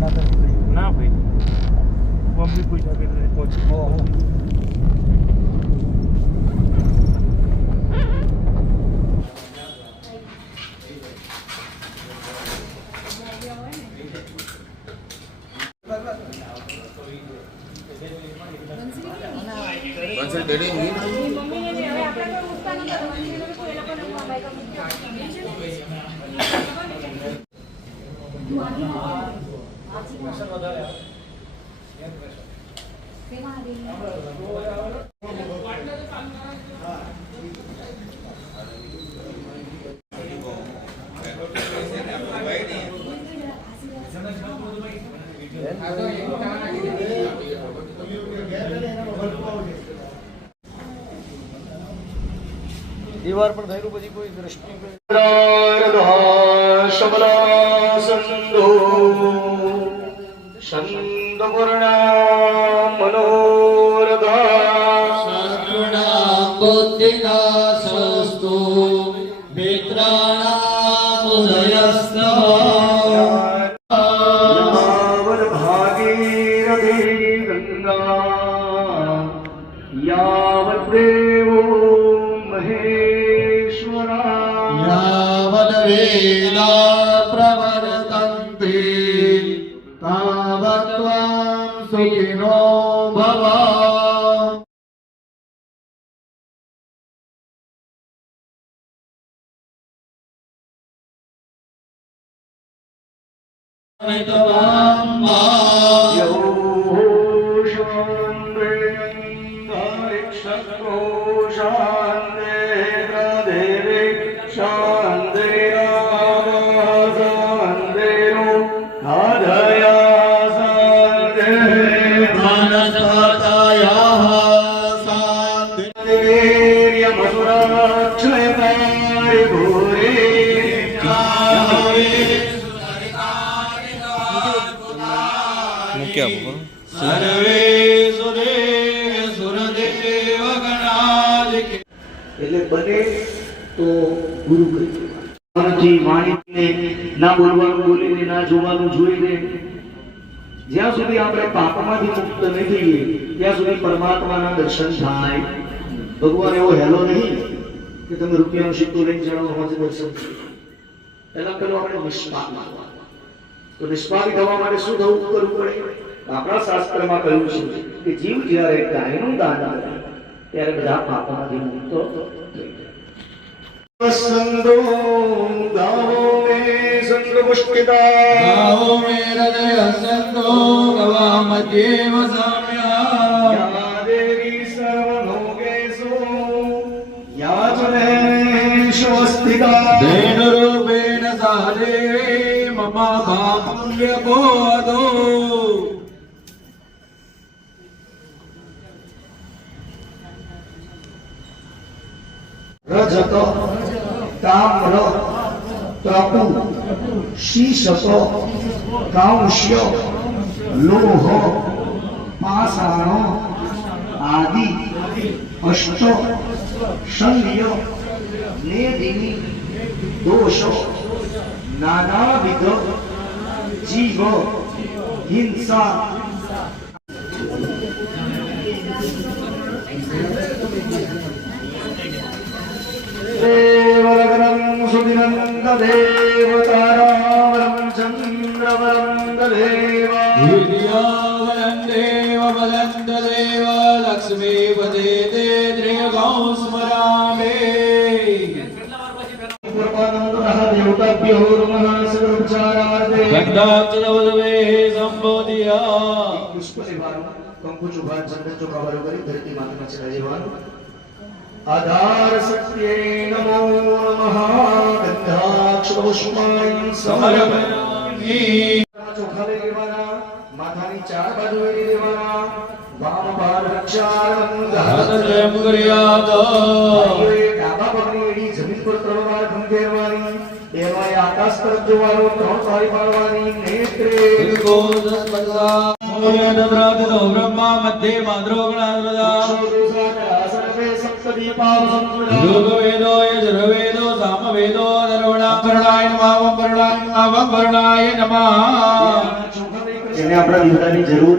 ના ભાઈ મમ્મી પૂછા કે પહોંચી દીવાર પર થયેલું પછી કોઈ દ્રષ્ટિ શંદપૂર્ણા મનોરધા શત્રુણાં બુદ્ધિનાશસ્તુ મિત્રાણાં ઉદયસ્તઃ ભાગીરથી ગંગા યાવદ્દેવો મહેશ્વરા યાવદ વેદા પ્રવર્તન્તે તાવત્ ત્વં સુખિનો ભવ. એટલે બને તો ગુરુ કરી વાણીને ના બોલવાનું બોલીને ના જોવાનું જોઈને જ્યાં સુધી આપણે પાપમાંથી મુક્ત નહીં થઈએ ત્યાં સુધી પરમાત્માના દર્શન થાય. ભગવાન એવો હેલો નહીં કે તમે રૂપિયાનો સિક્કો લઈને જણાવો હોજે દર્શન એના પેલો આપણે નિષ્પાપ તો નિષ્પાપ થવા માટે શું કરવું પડે? આપણા શાસ્ત્રમાં કહ્યું છે કે જીવ જ્યારે ગાયનું દાન આપે ત્યારે બધા પાપમાંથી મુક્ત થઈ જાય. સંતો ગાવો મે સંત પુષ્ટિતા ગાવો મે હૃદય સંતો ગવા મધ્યે વસામ્યા યા દેવી સર્વલોકેષુ યાચને સ્વસ્તિકા દેનરૂપેણ સારે મમ ભાપુલ્ય બોધો. રજત તામ્ર તપુ શીશક કાંસ્ય લોહ પાષાણ આદિ અષ્ટ શલ્ય મેદિની દોષ નાનાવિધ જીવ હિંસા દેવરગરં સુદિનંદ દેવતારાવરં ચંદ્રવરં દેવ વિદ્યાવરં દેવ બલંદ દેવ લક્ષ્મીપદે તે ત્રિગૌ સ્મરામે. દેવતાભ્યો નમઃ સર્વોપચારાર્થે ગંધાક્ષરવદવે સંબોધ્યા. પુષ્પ લેવાનું, કંકુ ચુભાન ચંદન ચોખાવાળું કરી ધરતી માતાના ચરણ લેવાનું. આધાર સત્યે નમો નમઃ ગંધાક્ષરપુષ્પાય સમર્પયામિ. ચોખા લઈ લેવાના, માથાની ચાર બાજુ વેરી દેવાના. વામ બાર રક્ષાળં હસ્તમ કર્યાત. ડાબા પગની એડી જમીન પર 3 વાર ખંખેરવાની. એમાં આકાશ તરફ જોવાનું, 3 તાળી પાડવાની. નેત્રે બ્રહ્મા મધ્યે માદ્રોગણાદા ઋગ્વેદો યજુર્વેદો સામવેદો અધર્વણા વર્ણાય નમઃ વર્ણાય નમઃ. એને આપણા દીવડાની જરૂર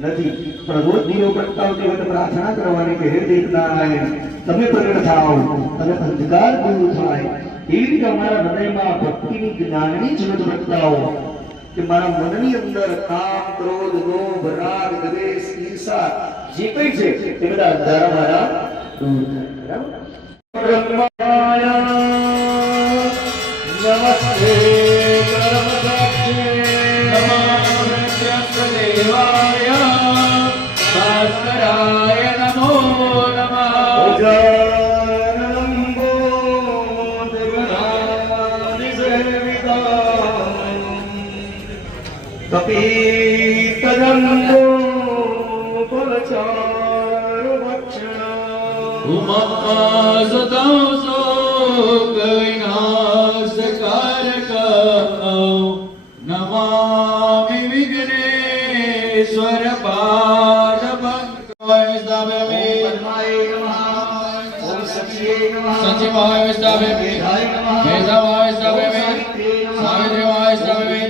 નથી. પણ રોજ દીવો પ્રગટાવતી વખતે પ્રાર્થના કરવાની કે હે દેવનારાયણ તમે પ્રગટ થાઓ અને અંધકાર દૂર થાય. એવી રીતે અમારા હૃદયમાં ભક્તિની જ્ઞાનની જ્યોત પ્રગટાવો કે મારા મનની અંદર કામ, ક્રોધ, લોભ, રાગ, દ્વેષ, ઈર્ષા જે કંઈ છે તે બધા અંધારા મારા દૂર થાય. બરાબર? નમસ્તે દેવાય ભાસ્કરાય નમો નમઃ. કપીતરંગો ફલચારુ ભક્ષણ ઉમાસુતંસો વિનાશકારક નમામિ વિઘ્નેશ્વર પાદપંકજં સ્થાપયામિ. સચિવાય સ્થાપયામિ. મેધાવાય સ્થાપયામિ. સાવિત્રીવાય સ્થાપયામિ.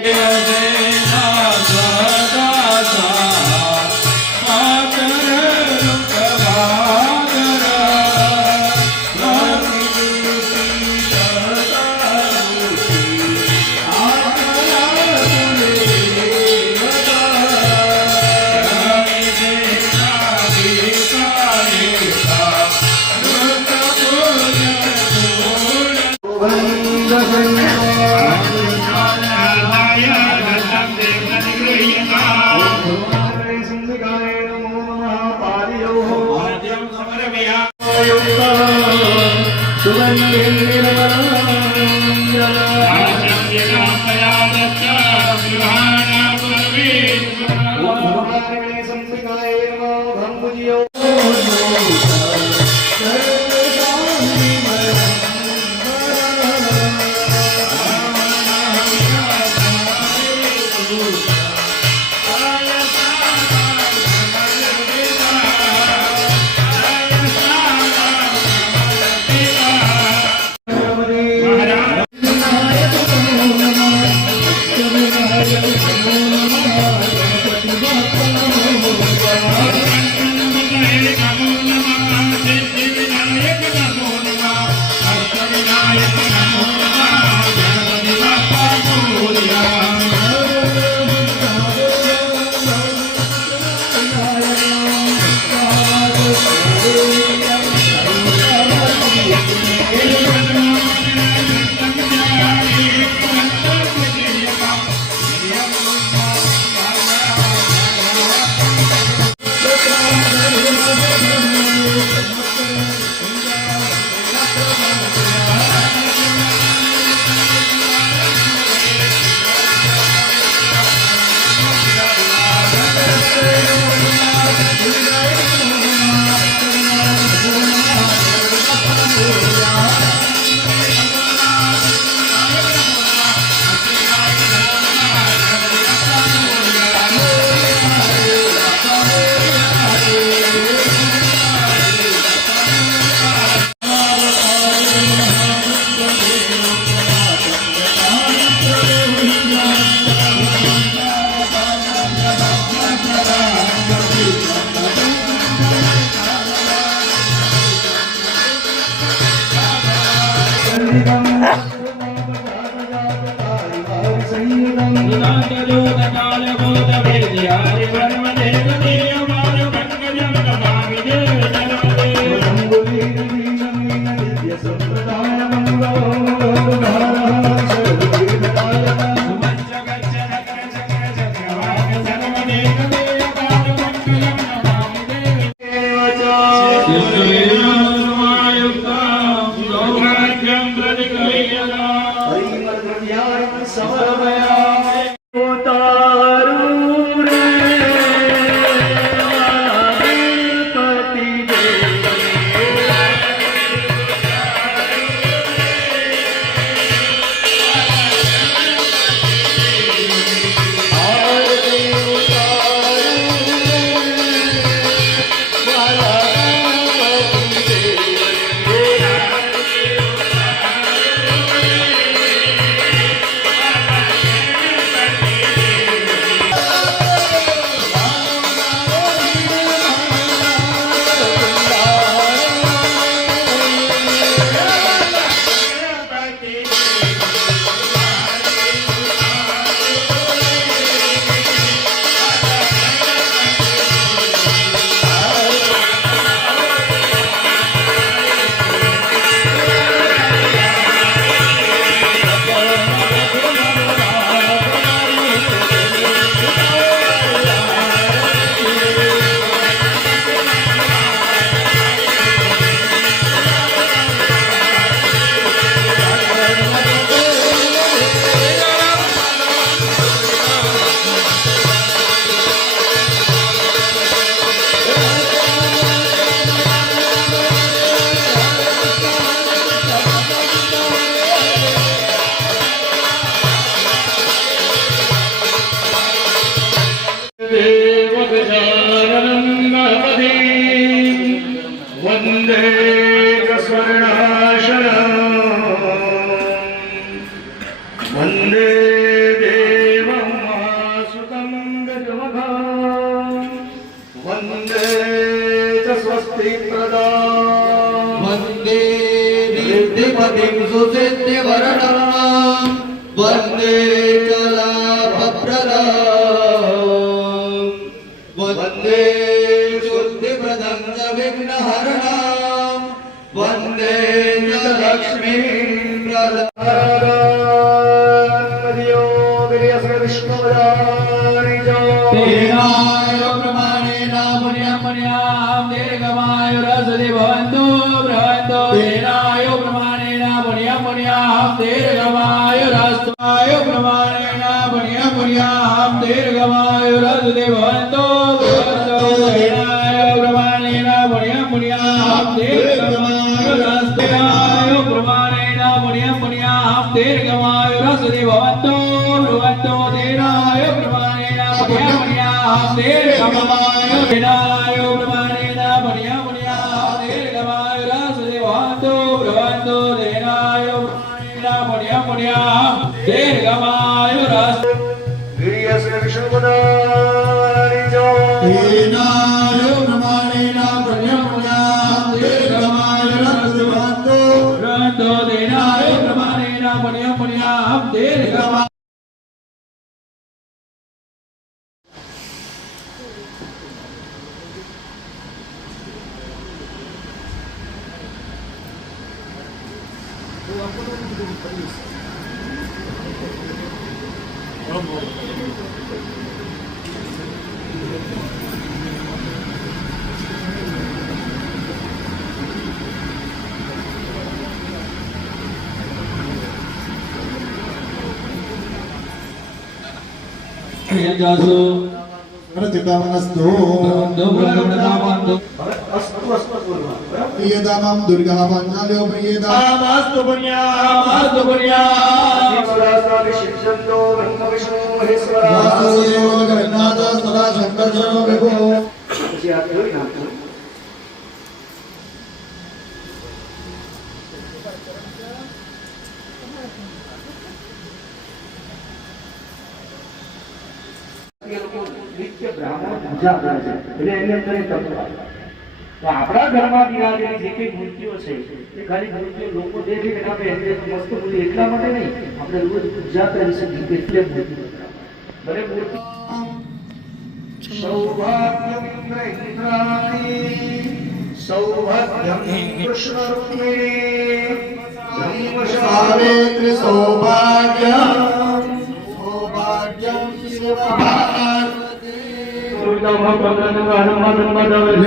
सुसिद्धिवर्णम् वन्दे कलापप्रदम् वन्दे शुद्धिप्रदं च विघ्नहरणम् वन्दे च तेनाय प्रमाणेन पुण्यं दीर्घमायुरसति भवन्तु बृहन्तो तेनाय प्रमाणेन पुण्यं दीर्घमायुरस्तु प्रमाणेन पुण्यं दीर्घमायुरसति भवन्तु बृहन्तो तेनाय प्रमाणेन पुण्यं दीर्घमायुरस्तु प्रमाणेन पुण्यं दीर्घमायुरसति भवन्तु बृहन्तो तेनाय प्रमाणेन दीर्घमायुर्विनायो प्रमाणेन पुण्यं दीर्घमायुरसति भवन्तु बृहन्तो तेनाय प्रमाणेन पुण्यं दीर्घमायुरसति तेनाय प्रमाणेन पुण्यं दीर्घमायुरसति भवन्तु बृहन्तो तेनाय प्रमाणेन पुण्यं दीर्घमायुरसति जासु प्रतिपवनस्तु प्रियतमं दुर्गः पञ्चाल्यो प्रियतमम् मास्तु वासुदेव जगन्नाथ सदा शंकर जनो विभो નિત્ય બ્રાહ્મણ પૂજા કરે છે એટલે એની અંદર એ તત્વ આવે. તો આપણા ઘરમાં બિરાજેલી જે કઈ મૂર્તિઓ છે એ ખાલી મૂર્તિઓ લોકો દેખે કે આપણે એને મસ્ત મૂર્તિ એટલા માટે નહીં, આપણે રોજ પૂજા કરી શકીએ એટલે મૂર્તિ ભલે મૂર્તિ સૌભાગ્યમ કૃષ્ણ રૂક્મિણી સાવિત્રી સૌભાગ્યમ સૌભાગ્યમ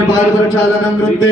पार्वचालनं कृते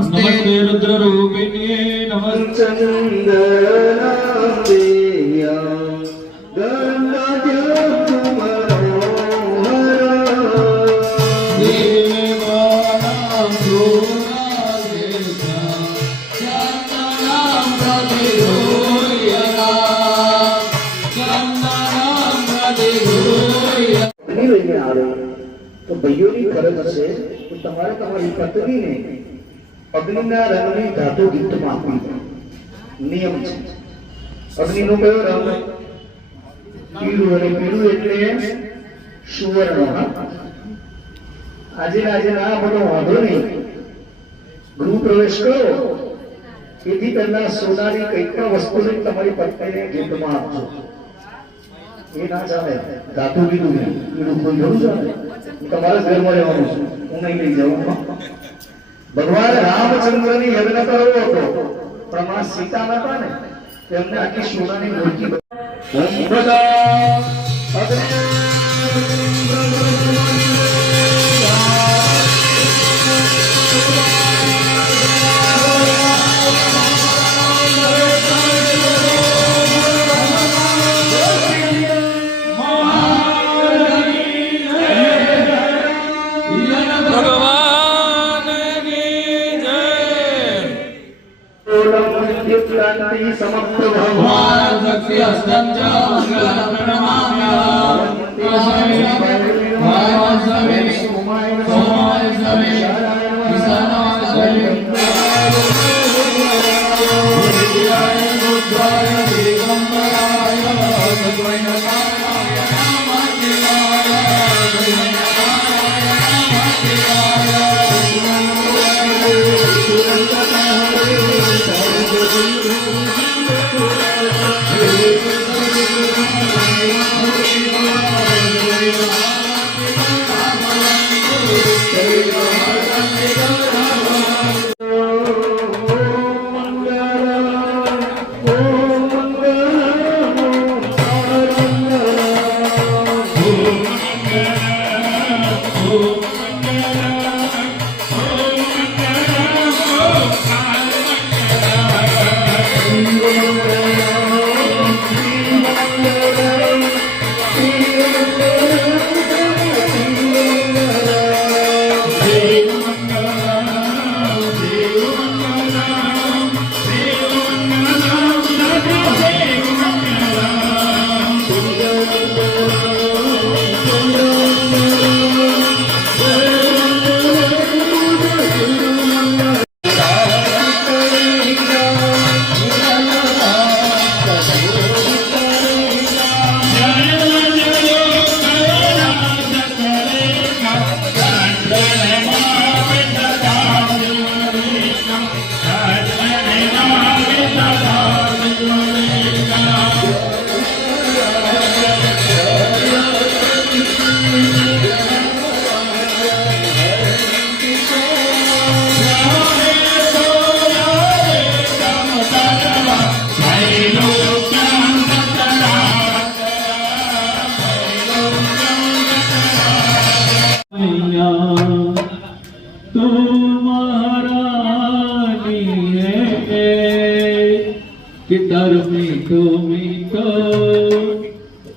नमस्ते रुद्र रूपिणी नमस्ते તો ભાઈઓની ફરજ છે તો તમારે તમારી પત્નીને અગ્નિના રંગની ધાતુ ગિફ્ટમાં આપવી. નિયમ છે. અગ્નિનો કયો રંગ? પીળું. અને પીળું એટલે સુવર્ણ. આજે આ બધો વાંધો નહીં. ગૃહ પ્રવેશ કરો એથી પહેલા સોનાની કંઈક પણ વસ્તુને તમારી પત્નીને ગિફ્ટમાં આપજો. એ ના ચાલે. ધાતુ કીધું નહીં, પીળું કોઈ જરૂર ચાલે. તમારા ઘરમાં રહેવાનું છે, હું નહીં લઈ જાઉં. ભગવાન રામચંદ્રની યજ્ઞ કરવો હતો પણ માં સીતા નતા ને, તેમને આખી સોનાની મૂર્તિ शांति समप्रभव शक्ति हस्तं च मंगलं प्रणमाम्यहम् वासवे सोमाय सवे ईशानाय सवे विद्याय बुद्धाय दिगंबराय सद्वै नमाय नामदेवाय कि तारो मीठो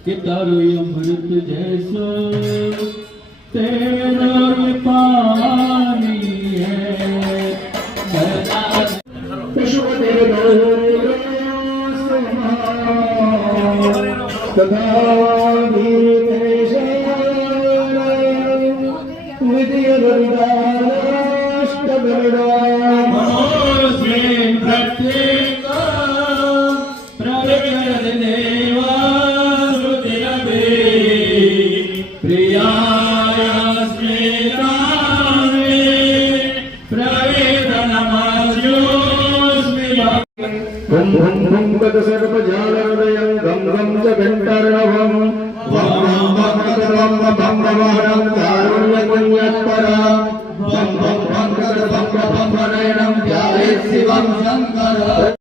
कि तारो अमृत जैसो तेरा पानी है सर्पजालहृदयं गं गं च घण्टार्णवं वं वं वं वं वं कारुण्यपुण्यत्परा वं वं वं नयनं ध्यायेत् शिवं शङ्कर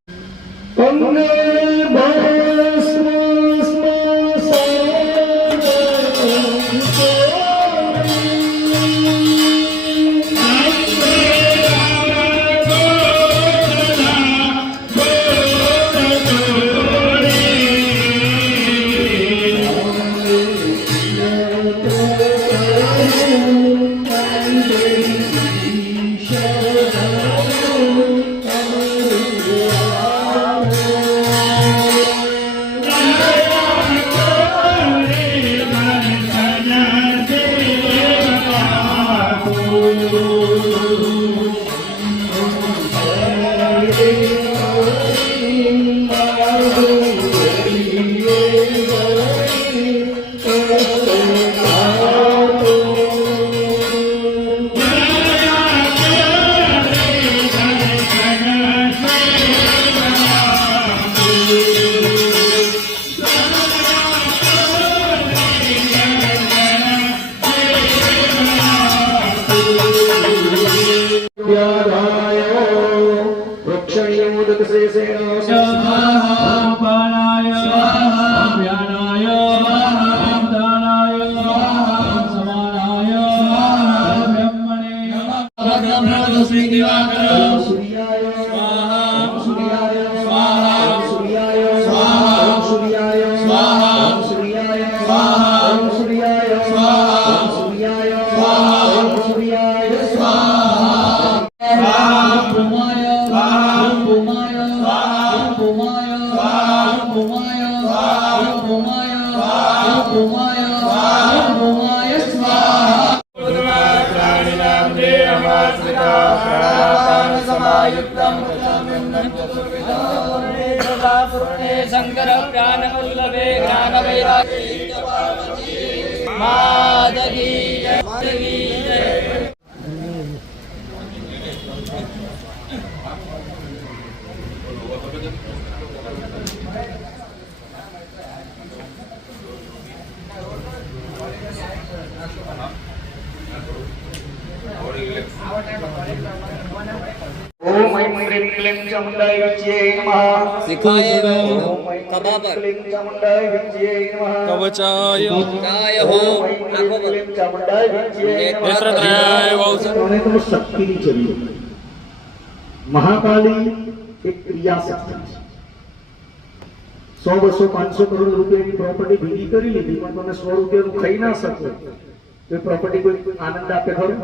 ભૂમાય ઓમ ભૂમાય સ્વાહા शंकर प्राण वल्लभे ज्ञान वैराग्य माधवी ओम ऐं ह्रीं क्लीं चामुण्डाय विद्ये नमः। सिखाय ओम ऐं कबाबर ह्रीं क्लीं चामुण्डाय विद्ये नमः। कवचाय काय हो ओम ऐं ह्रीं क्लीं चामुण्डाय विद्ये नमः। नेत्रत्रयाय वौसं उन्होंने तो शक्ति की जरूरत है। महाकाली एक क्रिया शक्ति है। 100, 200, 500 करोड़ રૂપિયાની પ્રોપર્ટી ભેગી કરી લીધી પણ તમે 100 રૂપિયાનું ખાઈ ના શકો તો પ્રોપર્ટી કોઈ આનંદ આપે ખરો?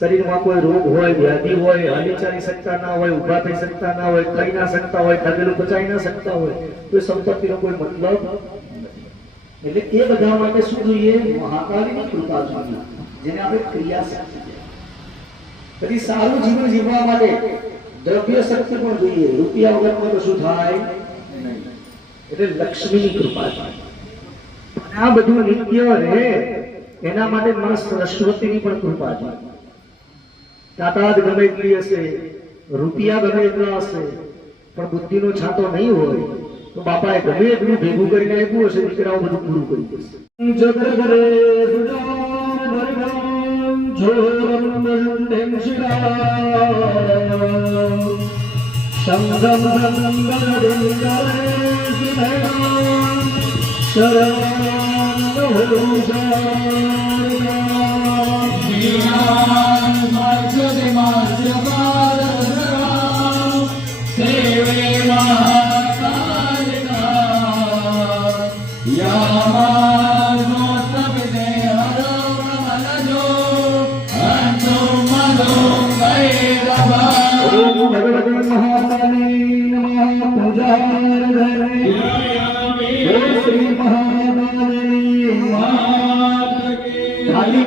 શરીરમાં કોઈ રોગ હોય, વ્યાધિ હોય, હાલી ચાલી શકતા ના હોય, ઊભા થઈ શકતા ના હોય, ખાઈ ના શકતા હોય, ખાધેલું પચાવી ના શકતા હોય તો એ સંપત્તિનો કોઈ મતલબ એટલે એ બધા માટે શું જોઈએ? મહાકાલીની કૃપા જોઈએ, જેને આપણે ક્રિયા શક્તિ કહેવાય. પછી સારું જીવન જીવવા માટે દ્રવ્ય શક્તિ પણ જોઈએ. રૂપિયા વગર તો શું થાય નહીં, એટલે લક્ષ્મીની કૃપા થાય. આ બધું નિત્ય રહે એના માટે મને સરસ્વતીની પણ કૃપા છે. તાકાત ગમે એટલી હશે, રૂપિયા ગમે એટલા હશે, પણ બુદ્ધિનો છાંટો નહીં હોય તો બાપાએ ગમે એટલું ભેગું કરીને આપ્યું હશે, દીકરાઓ બધું પૂરું કરી દેશે. જગરે भगवती महाकाली नमः। पूजार्घने श्री महाकाली काली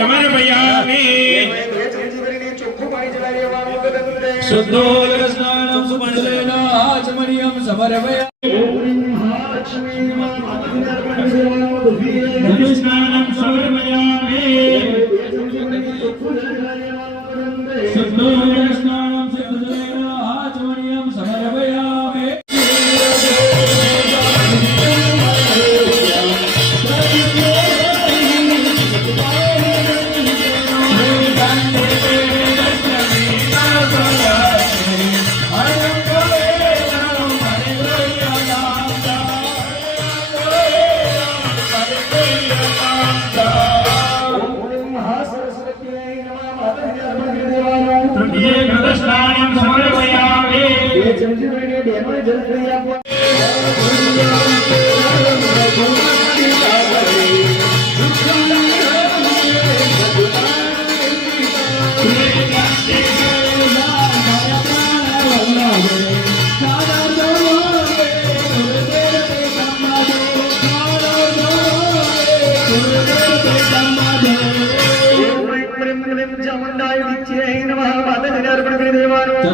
તમારે શુદ્ધોદક સ્નાનમ સુમંડલેન આચમનિયમ સમર્પયામિ સ્નાનમ સમર્પયામિ શુદ્ધોદક સ્નાનમ સુમંડલેન આચમનિયમ સમર્પયામિ તૃતીય ઘટસ્નાનમ સમર્પયામિ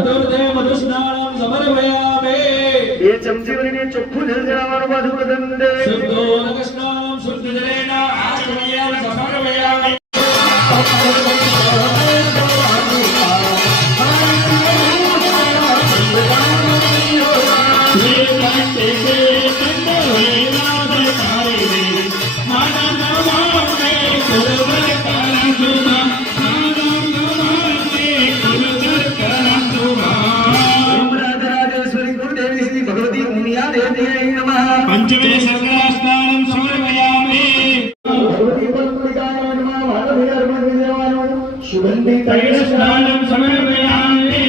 ચતુર્થે મધુસ્નાનમ સમર્પયામિ ચમચી ભરીને ચોખ્ખું જળ ચડાવવાનું પાછું કદમ દે શુદ્ધોદક સ્નાનમ શુદ્ધ જલેન આચમનિયમ સમર્પયામિ પંચમે શંકરાસ્નાનમ સમર્પયામિ તૈળ સ્નાનમ સમર્પયામિ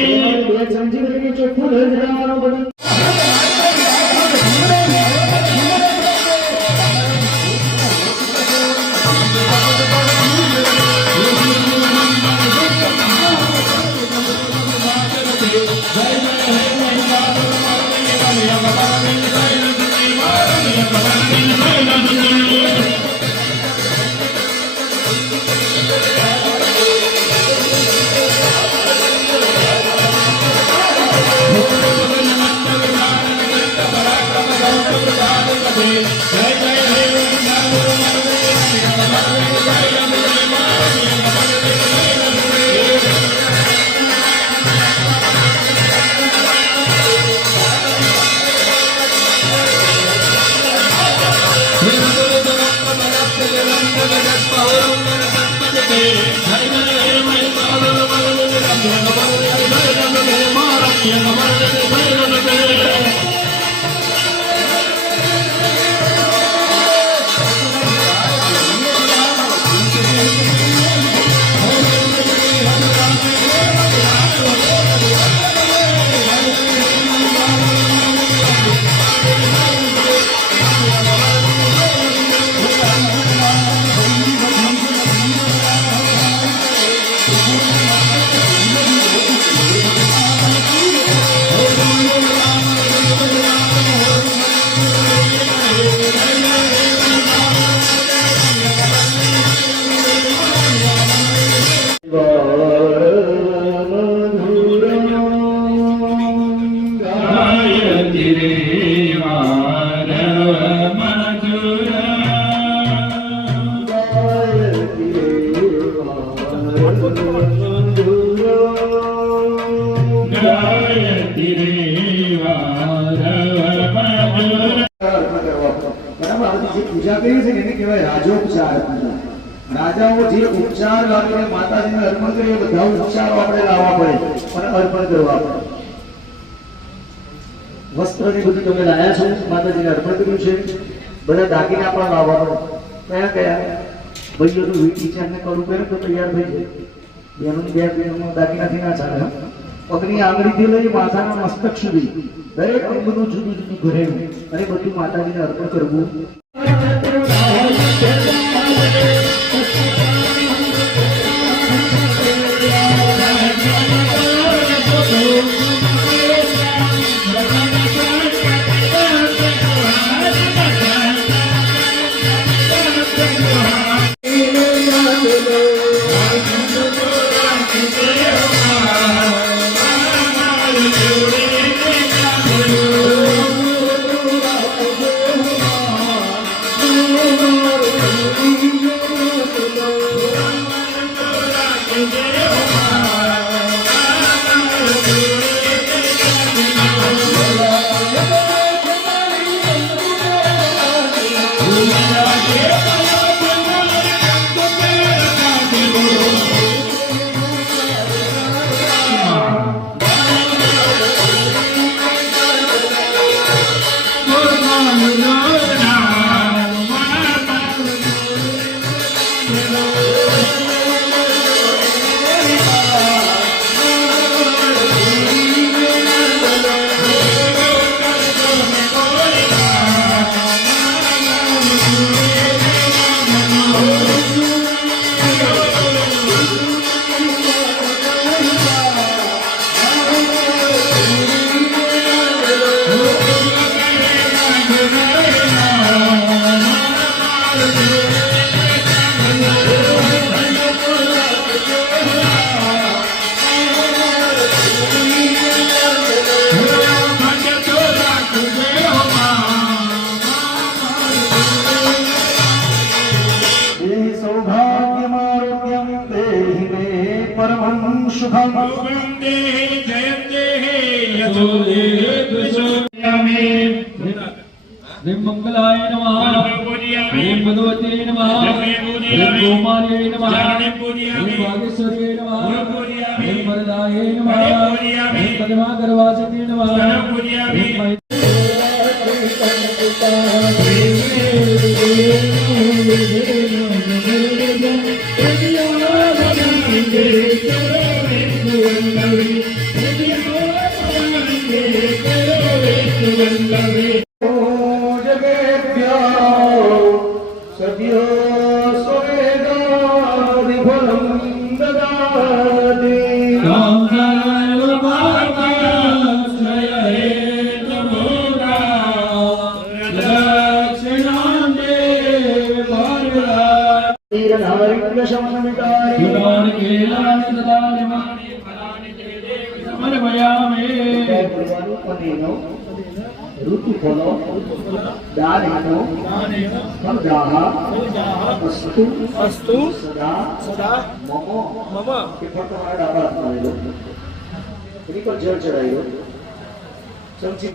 પૂજા કરી છે એને કહેવાય રાજોપચાર પૂજા. રાજાઓ જે ઉપચાર લાવીને માતાજીને અર્પણ કરે એ બધા ઉપચારો આપણે લાવવા પડે અને અર્પણ કરવા પડે. વસ્ત્ર ને બધું તમે લાયા છો, માતાજીને અર્પણ કર્યું છે. બધા દાગીના પણ લાવવાનો. કયા કયા ભાઈઓનું વિચારને કરવું કરે તો તૈયાર થઈ જાય. બેનું બે બેનું દાગીનાથી ના ચાલે. પગની આંગળીથી લઈ માથાના મસ્તક સુધી દરેક અંગનું જુદું જુદું ઘરેલું અને બધું માતાજીને અર્પણ કરવું. सुखम मंगलाय नमः ह्रीं भगवते नमः ह्रीं गोमार्ये नमः ह्रीं वागीश्वर्ये नमः ह्रीं वरदाये नमः ह्रीं पद्माकरवासिने नमः ह्रीं सद्यो स्वेदादिफलं ददाति ऋतु फलो दानेनो फलदाः अस्तु सदा मम के फक्त हमारा डाबा मारेलो इन्हीं पर जल चढ़ाइयो समझी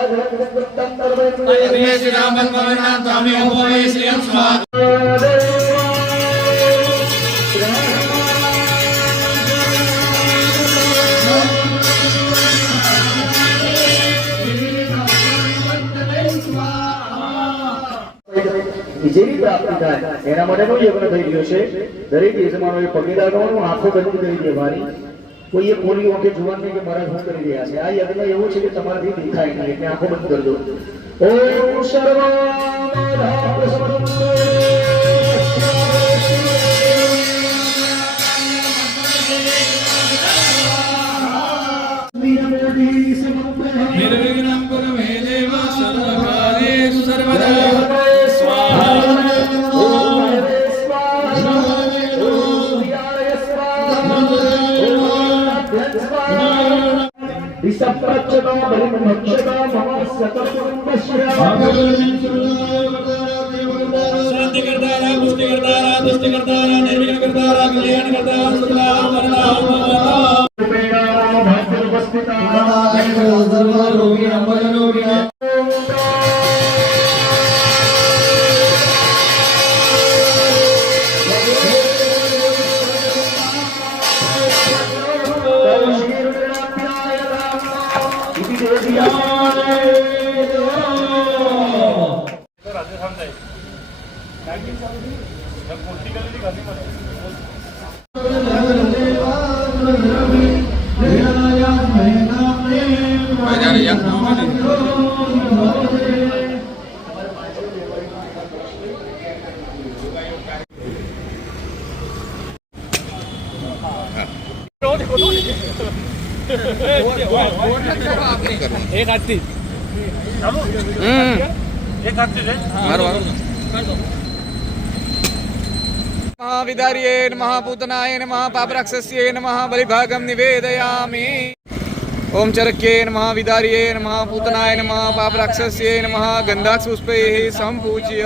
Gracias. જેવી પ્રાપ્તિ થાય એના માટેનો યજ્ઞ થઈ રહ્યો છે. દરેક યજમાનોએ પગે લાગવાનું, આંખો બંધ કરી દેવાની. કોઈએ પોલી ઓકે જોવાનું કે મારા શું કરી રહ્યા છે. આ યજ્ઞ એવું છે કે તમારાથી દેખાય નહીં, એટલે આંખો બંધ કરી દો. ઓમ निर्विघ्नं कुरु मे देव सर्वकार्येषु सर्वदा स्वाहा शांति करतारा पुष्टि करतारा तुष्टि करतारा निर्विघ्न करतारा कल्याण करतारा सदा वरदा एक हाथी एक हाथ से महाविदार्ये नमः पूतनाय नमः पापराक्षस्ये नमः बलिभागं निवेदयामि ओम चरक्ये नमः विदार्ये नमः पूतनाय नमः पापराक्षस्ये नमः गंधाक्षपुष्पैः संपूज्य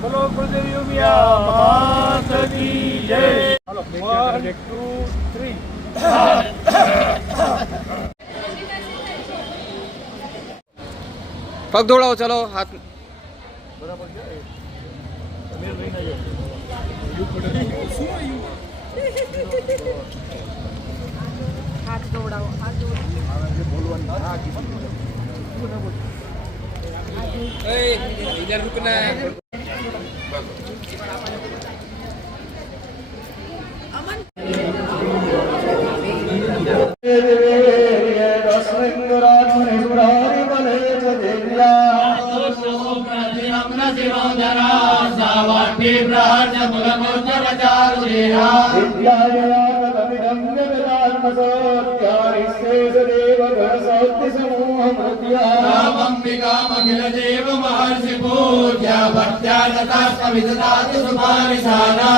बोलो कुलदेवी उमिया माता की जय. 1 2 3 पग दौड़ाओ चलो हाथ बराबर क्या है अमीर नहीं ना हाथ दौड़ाओ, हाथ दौड़ाओ. इधर रुकना है देव महर्षि पूज्य भक्त्यानता सविददात सुपारिसाना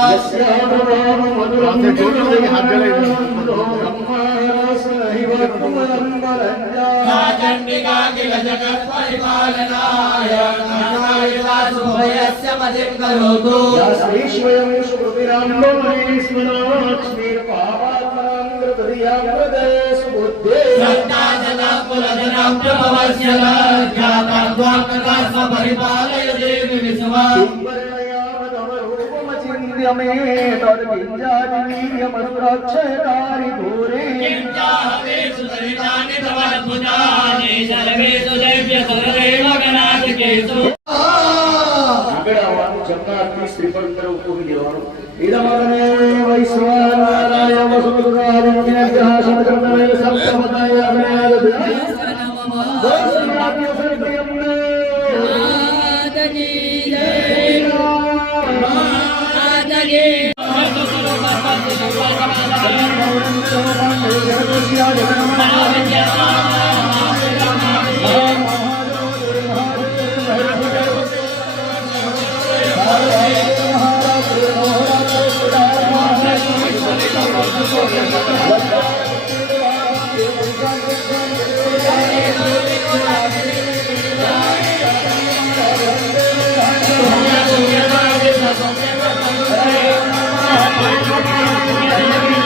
चंडिका किल जगत् परिपालनाय नारायणा सुभयस्य मतिं करोतु श्रीश्वयमेषु कृतिराम्बोमेश्वराक्ष्मीर्पावात्मनाङ्ग्रतधियाप्रदेशु बुद्धे सत्ताजना कुलधनं प्रभवस्य ज्ञातात्वात्मका स्वपरिपालय देवी विश्वा चिन्त्यमे तद्विञ्जातिवीर्यमनुरक्षयकारि घोरे किञ्चाहवेषु सरितानि तवाद्भुतानि सर्वेषु देव्य सर्वदेव गणाधिकेषु આગળ આવવાનું જમનાથી શ્રીફળ તરફ ઉભી દેવાનું ઈદમગ્ને વૈશ્વાનરાય વસુદેવાય ગ્રહાસનકર્તવે સપ્તમદાય અગ્નેય દર્શનાદ્ય સત્યમને માતકી જય માતકી Thank you.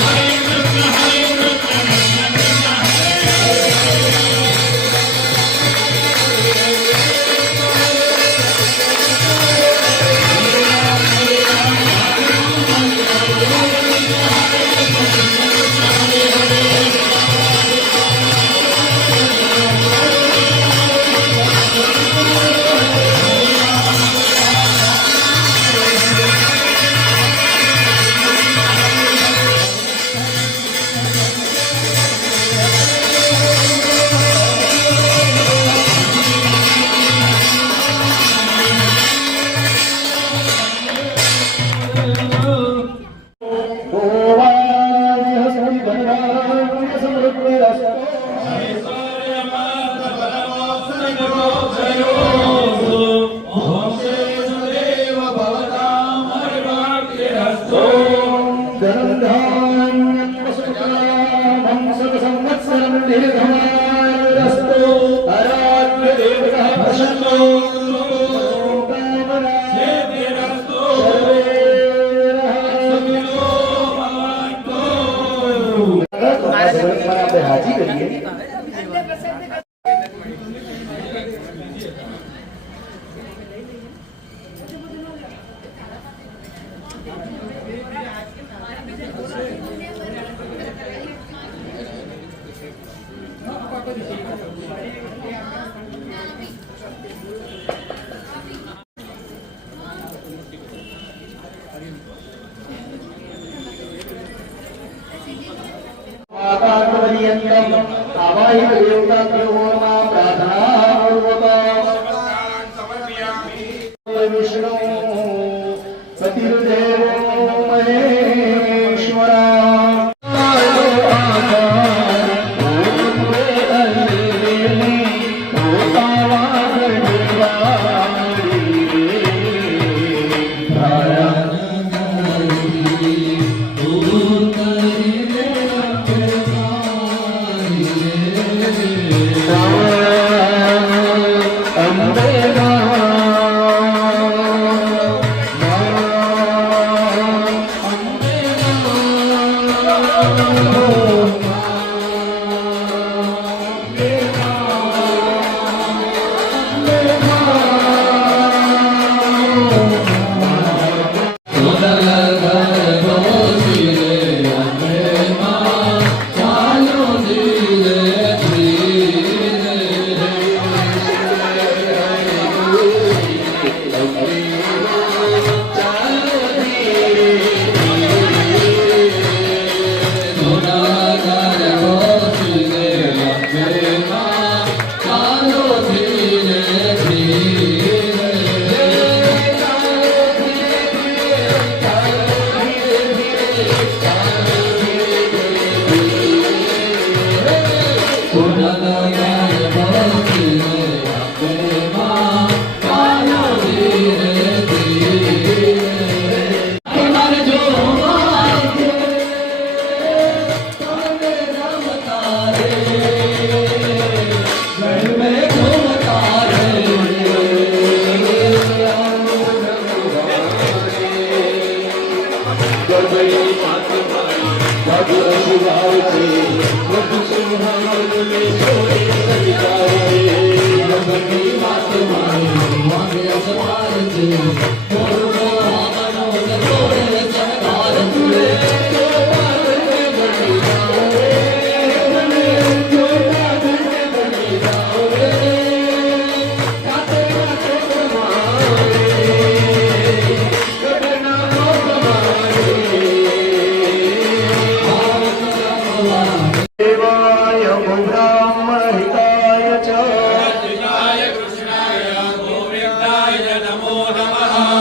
હરે पर्यन्तम् आवाहित देवताभ्यो नमः प्रार्थनापूर्वकम् विष्णु पतिर्देवो महेश्वरा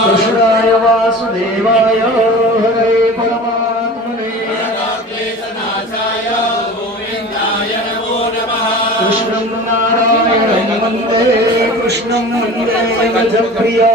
कृष्णाय वासुदेवाय हरे परमात्मने कृष्णं नारायणं वन्दे कृष्णं वन्दे भजप्रिया।